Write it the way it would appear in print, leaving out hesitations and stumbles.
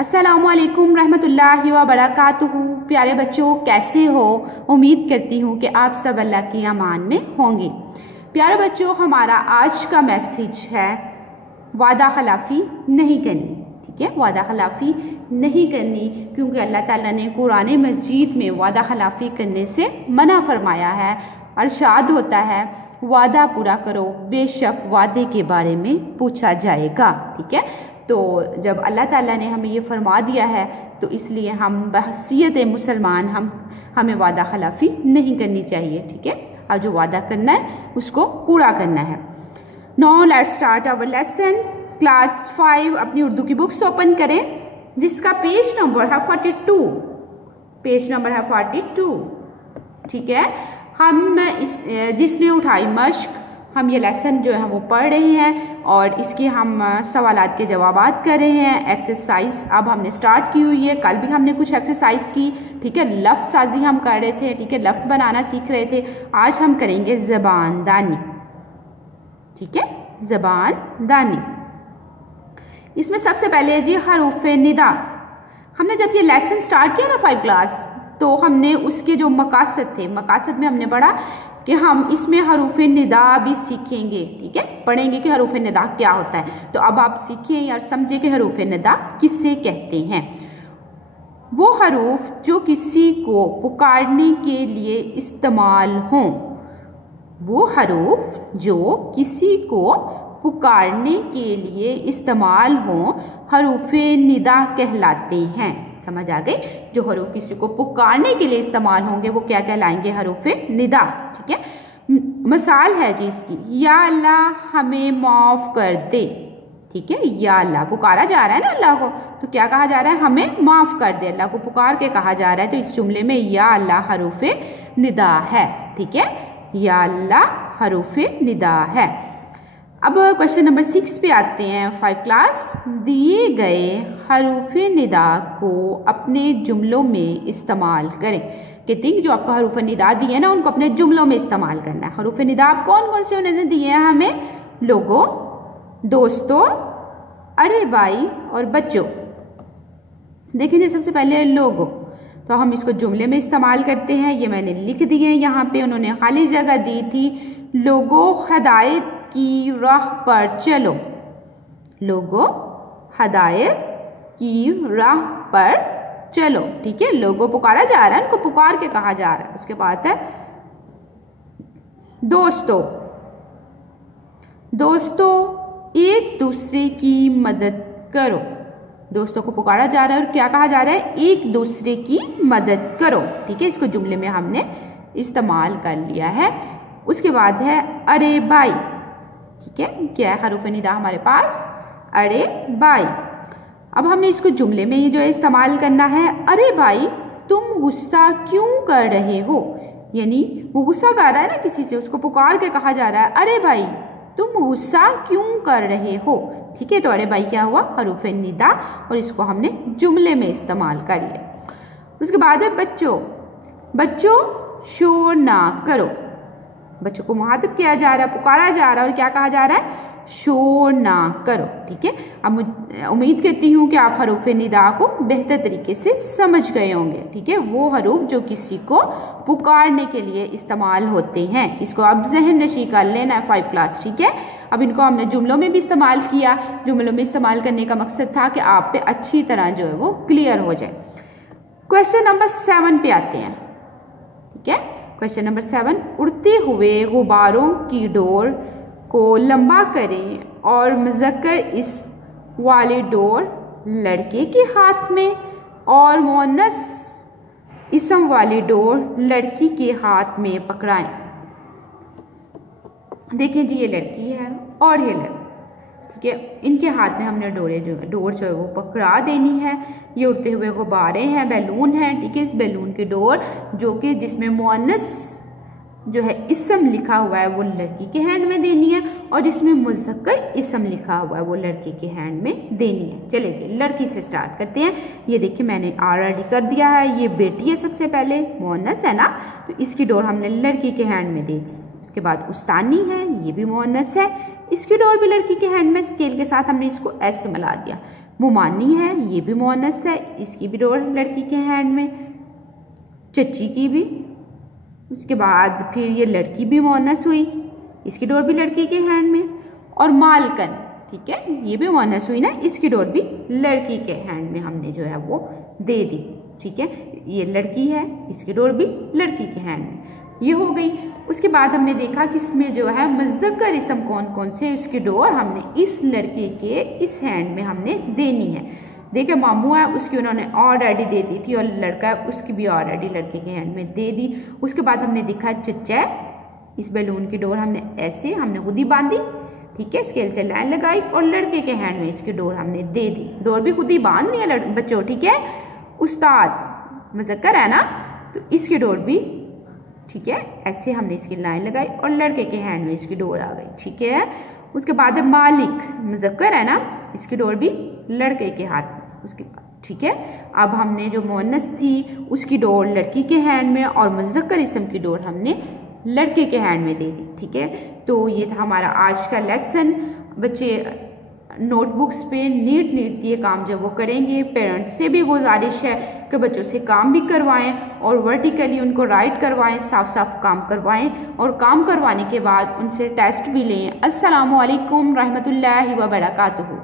अस्सलामुअलैकुम रहमतुल्लाहि व बरकातुहू। प्यारे बच्चों, कैसे हो? उम्मीद करती हूँ कि आप सब अल्लाह की अमान में होंगे। प्यारे बच्चों, हमारा आज का मैसेज है वादा खिलाफ़ी नहीं करनी। ठीक है, वादा खिलाफ़ी नहीं करनी, क्योंकि अल्लाह ताला ने कुरान मजीद में वादा खिलाफ़ी करने से मना फरमाया है। इरशाद होता है, वादा पूरा करो, बेशक वादे के बारे में पूछा जाएगा। ठीक है, तो जब अल्लाह ताला ने हमें ये फरमा दिया है तो इसलिए हम बहसीयत मुसलमान हमें वादा खिलाफ़ी नहीं करनी चाहिए। ठीक है, और जो वादा करना है उसको पूरा करना है। Now let's start our lesson. Class 5 अपनी उर्दू की बुक्स ओपन करें, जिसका पेज नंबर है 42। पेज नंबर है 42। ठीक है, हम जिसने उठाई मश्क, हम ये लेसन जो है वो पढ़ रहे हैं और इसके हम सवालात के जवाबात कर रहे हैं। एक्सरसाइज अब हमने स्टार्ट की हुई है, कल भी हमने कुछ एक्सरसाइज की। ठीक है, लफ्ज़ साजी हम कर रहे थे। ठीक है, लफ्ज़ बनाना सीख रहे थे। आज हम करेंगे ज़बानदानी। ठीक है, ज़बानदानी। इसमें सबसे पहले जी हरूफ निदा। हमने जब ये लेसन स्टार्ट किया ना 5 क्लास, तो हमने उसके जो मकासद थे, मकासद में हमने पढ़ा कि हम इसमें हरूफ निदा भी सीखेंगे। ठीक है, पढ़ेंगे कि हरूफ निदा क्या होता है। तो अब आप सीखें और समझें कि हरूफ निदा किससे कहते हैं। वो हरूफ जो किसी को पुकारने के लिए इस्तेमाल हों। वो हरूफ जो किसी को पुकारने के लिए इस्तेमाल हों हरूफ निदा कहलाते हैं। समझ आ गई? जो हरूफ किसी को पुकारने के लिए इस्तेमाल होंगे वो क्या कहलाएंगे? हरूफ निदा। ठीक है, मिसाल है जी इसकी, या अल्लाह हमें माफ़ कर दे। ठीक है, या अल्लाह पुकारा जा रहा है ना अल्लाह को, तो क्या कहा जा रहा है? हमें माफ़ कर दे। अल्लाह को पुकार के कहा जा रहा है, तो इस जुमले में या अल्लाह हरूफ निदा है। ठीक है, या अल्लाह हरूफ निदा है। अब क्वेश्चन नंबर 6 पे आते हैं। 5 क्लास, दिए गए हरूफ निदा को अपने जुमलों में इस्तेमाल करें। कहते हैं कि जो आपको हरूफ निदा दिए हैं ना, उनको अपने जुमलों में इस्तेमाल करना है। हरूफ निदा आप कौन कौन से उन्होंने दिए हैं हमें? लोगों, दोस्तों, अरे भाई और बच्चों। देखेंगे सबसे पहले लोगों, तो हम इसको जुमले में इस्तेमाल करते हैं। ये मैंने लिख दिए यहाँ पे, उन्होंने खाली जगह दी थी। लोगों हदायत की राह पर चलो। लोगों हदायत की राह पर चलो। ठीक है, लोगों पुकारा जा रहा है, उनको पुकार के कहा जा रहा है। उसके बाद है दोस्तों। दोस्तों एक दूसरे की मदद करो। दोस्तों को पुकारा जा रहा है और क्या कहा जा रहा है? एक दूसरे की मदद करो। ठीक है, इसको जुमले में हमने इस्तेमाल कर लिया है। उसके बाद है अरे भाई। ठीक है, क्या है हरूफ निदा हमारे पास? अरे भाई। अब हमने इसको जुमले में ये जो है इस्तेमाल करना है। अरे भाई तुम गुस्सा क्यों कर रहे हो? यानी वो गुस्सा कर रहा है ना किसी से, उसको पुकार के कहा जा रहा है अरे भाई तुम गुस्सा क्यों कर रहे हो। ठीक है, तो अरे भाई क्या हुआ? हरूफ निदा, और इसको हमने जुमले में इस्तेमाल कर लिया। उसके बाद है बच्चों। बच्चों शोर ना करो। बच्चों को मुखातिब किया जा रहा है, पुकारा जा रहा है और क्या कहा जा रहा है? शोर ना करो। ठीक है, अब उम्मीद करती हूँ कि आप हरूफ निदा को बेहतर तरीके से समझ गए होंगे। ठीक है, वो हरूफ जो किसी को पुकारने के लिए इस्तेमाल होते हैं, इसको आप जहन नशी कर लेना है 5 क्लास। ठीक है, अब इनको हमने जुमलों में भी इस्तेमाल किया। जुमलों में इस्तेमाल करने का मकसद था कि आप पे अच्छी तरह जो है वो क्लियर हो जाए। क्वेश्चन नंबर 7 पे आते हैं। ठीक है, क्वेश्चन नंबर 7, उड़ते हुए गुब्बारों की डोर को लंबा करें और मुज़क्कर इस्म वाली डोर लड़के के हाथ में और मुअन्नस इस्म वाली डोर लड़की के हाथ में पकड़ाएं। देखें जी, ये लड़की है और ये लड़का। ठीक है, इनके हाथ में हमने डोर जो है वो पकड़ा देनी है। ये उड़ते हुए गुब्बारे हैं, बैलून हैं। ठीक है, इस बैलून की डोर जो कि जिसमें मुअन्नस जो है इस्म लिखा हुआ है वो लड़की के हैंड में देनी है, और जिसमें मुज़क्कर इस्म लिखा हुआ है वो लड़की के हैंड में देनी है। चलिए जी, लड़की से स्टार्ट करते हैं। ये देखिए मैंने ऑलरेडी कर दिया है। ये बेटी है, सबसे पहले मुअन्नस है ना, तो इसकी डोर हमने लड़की के हैंड में दे दी। उसके बाद उस्तानी है, ये भी मुअन्नस है, इसकी डोर भी लड़की के हैंड में। स्केल के साथ हमने इसको ऐसे मिला दिया। मुमानी है, ये भी मुअन्नस है, इसकी भी डोर लड़की के हैंड में, चच्ची की भी। उसके बाद फिर ये लड़की भी मुअन्नस हुई, इसकी डोर भी लड़की के हैंड में। और मालकन, ठीक है, ये भी मुअन्नस हुई ना, इसकी डोर भी लड़की के हैंड में हमने जो है वो दे दी, ठीक है। ये लड़की है, इसकी डोर भी लड़की के हैंड में, ये हो गई। उसके बाद हमने देखा कि इसमें जो है मुज़क्कर इसम कौन कौन से, इसकी डोर हमने इस लड़के के इस हैंड में हमने देनी है। देखिए मामू है, उसकी उन्होंने ऑलरेडी दे दी थी, और लड़का है उसकी भी ऑलरेडी लड़के के हैंड में दे दी। उसके बाद हमने देखा चच्चा, इस बैलून की डोर हमने ऐसे हमने खुद ही बांधी, ठीक है, स्केल से लाइन लगाई, और लड़के के हैंड में इसकी डोर हमने दे दी। डोर भी खुद ही बांधनी है बच्चों, ठीक है। उस्ताद मुज़क्कर है ना, तो इसकी डोर भी, ठीक है, ऐसे हमने इसकी लाइन लगाई और लड़के के हैंड में इसकी डोर आ गई, ठीक है। उसके बाद है मालिक, मुज़क्कर है ना, इसकी डोर भी लड़के के हाथ में, उसके बाद, ठीक है। अब हमने जो मुअन्नस थी उसकी डोर लड़की के हैंड में, और मुज़क्कर इसम की डोर हमने लड़के के हैंड में दे दी, ठीक है। तो ये था हमारा आज का लेसन। बच्चे नोटबुक्स पे नीट ये काम जो वो करेंगे। पेरेंट्स से भी गुजारिश है कि बच्चों से काम भी करवाएं और वर्टिकली उनको राइट करवाएं, साफ काम करवाएं, और काम करवाने के बाद उनसे टेस्ट भी लें। अस्सलामु अलैकुम रहमतुल्लाहि व बरकातुहू।